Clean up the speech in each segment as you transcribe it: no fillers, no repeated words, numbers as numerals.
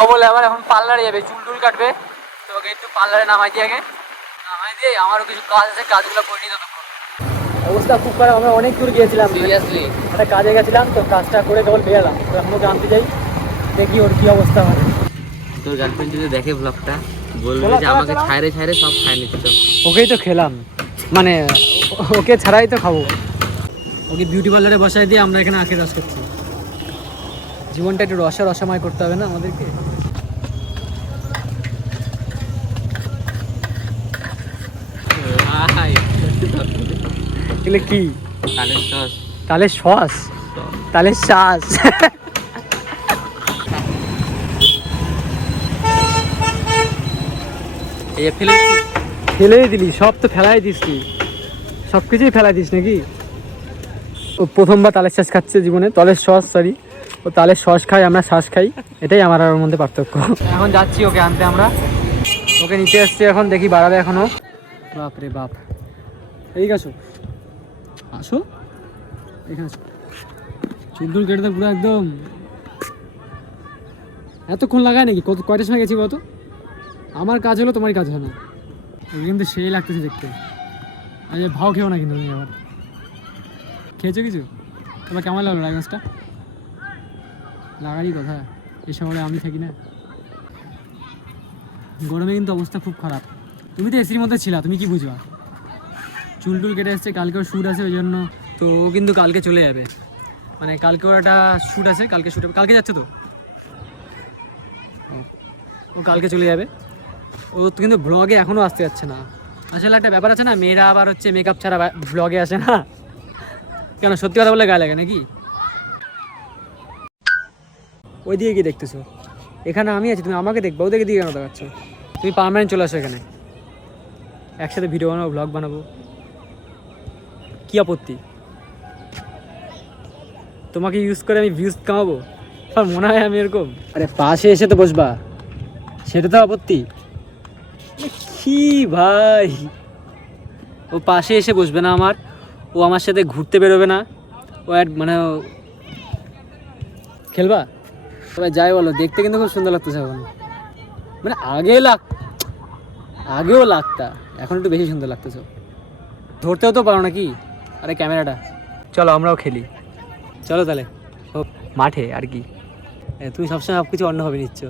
ও বলে আবার এখন পার্লারে যাবে, চুল টুল কাটবে, তো ওকে একটু পার্লারে নামাই দিয়ে আগে, নামাই দিয়ে আমারও কিছু কাজ আছে, কাজগুলো করে নিই ততক্ষণ। অবস্থা খুব খারাপ, আমরা অনেক দূর গিয়েছিলাম, সিরিয়াসলি একটা কাজে গেছিলাম, তো কাজটা করে কেবল বেরালাম, তো এখনও জানতে চাই দেখি ওর কী অবস্থা হয়। তোর গার্লফ্রেন্ড যদি দেখে ব্লগটা বলবে যে আমাকে ছাইরে ছাইরে সব খায় নিতে। তো ওকেই তো খেলাম, মানে ওকে ছাড়াই তো খাবো। ওকে বিউটি পার্লারে বসায় দিয়ে আমরা এখানে আখের রস করছি। জীবনটা একটু রসময় করতে হবে না আমাদেরকে? এগুলো কি? তালের সস। তালের সস? তালের শ্বাস? এই ফেলে ফেলেই দিলি সব, তো ফেলাই দিস তুই, সব কিছুই ফেলাই দিস নাকি? ও প্রথমবার তালের শ্বাস খাচ্ছে জীবনে, তালের সস, সরি, ও তালের সস খায়, আমরা শ্বাস খাই, এটাই আমার আর ওর মধ্যে পার্থক্য। এখন যাচ্ছি ওকে আনতে, আমরা ওকে নিতে এসছি, এখন দেখি বাড়াবে এখনো। বাপ রে বাপ, এই আসো আসো, এখানে আসো, চুল টুল কেটে দেয় পুরো একদম। এতক্ষণ লাগায় নাকি? কয়টার সময় গেছি বলতো? আমার কাজ হলো, তোমার কাজ হয় না। ওকে কিন্তু সেই লাগতেছে দেখতে। আরে ভাও খেও না কিন্তু তুমি আবার। খেয়েছো কিছু? এবার কেমন লাগলো রাইগঞ্জটা? লাগারই কথা, এই শহরে আমি থাকি না। গরমে কিন্তু অবস্থা খুব খারাপ। তুমি তো এসির মধ্যে ছিলা, তুমি কি বুঝবা? চুল টুল কেটে এসছে, কালকে ওর শ্যুট আছে, ওই জন্য তো ও কিন্তু কালকে চলে যাবে, মানে কালকে ওর একটা শ্যুট আছে, কালকে শ্যুট হবে, কালকে যাচ্ছে তো ও কালকে চলে যাবে। ও তো কিন্তু ব্লগে এখনও আসতে যাচ্ছে না। আসলে একটা ব্যাপার আছে না, মেয়েরা আবার হচ্ছে মেকআপ ছাড়া ব্লগে আসে না। কেন, সত্যি কথা বলে গায়ে লাগে নাকি? ওই দিকে কি দেখতেছো? এখানে আমি আছি, তুমি আমাকে দেখবো, ওদেরকে দিকে কেন দেখাচ্ছ? তুমি পার্মানেন্ট চলে আসো এখানে, একসাথে ভিডিও বানাবো, ব্লগ বানাবো, কি আপত্তি? তোমাকে ইউজ করে আমি ভিউজ কামাবো? আমার মনে হয় আমি এরকম? আরে পাশে এসে তো বসবা, সেটা তো আপত্তি? কি ভাই, ও পাশে এসে বসবে না আমার, ও আমার সাথে ঘুরতে বেরোবে না, ও মানে খেলবা? তবে যাই বলো, দেখতে কিন্তু খুব সুন্দর লাগতেছে এখন, মানে আগেও লাগতা, এখন একটু বেশি সুন্দর লাগতেছে। ধরতেও তো পারো নাকি? আরে ক্যামেরাটা, চলো আমরাও খেলি, চলো তাহলে মাঠে আর কি। তুমি সবসময় সব কিছু অন্যভাবে নিচ্ছ।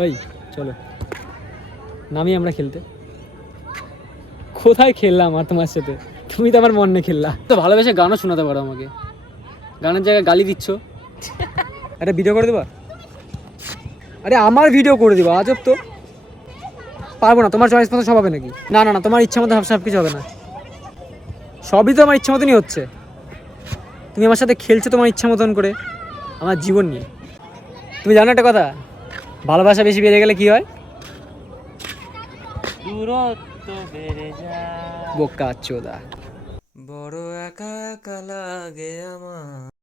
ওই চলো নামি আমরা খেলতে। কোথায় খেললাম আর তোমার সাথে? তুমি তো আমার মন নিয়ে খেললা। তো ভালোবেসে গানও শোনাতে পারো আমাকে, গানের জায়গায় গালি দিচ্ছ। একটা ভিডিও করে দেবা? আরে আমার ভিডিও করে দিবা, আজব তো। পারবো না, তোমার চয়েস মতো সব হবে নাকি? না না না, তোমার ইচ্ছা মতো সব কিছু হবে না, সবই তো আমার ইচ্ছা মতনই হচ্ছে। তুমি আমার সাথে খেলছো তোমার ইচ্ছা মতন করে, আমার জীবন নিয়ে। তুমি জানো একটা কথা, ভালোবাসা বেশি বেড়ে গেলে কি হয়? দূরত্ব বেড়ে যায়, বোকা চোদা। বড় একা একা লাগে আমার।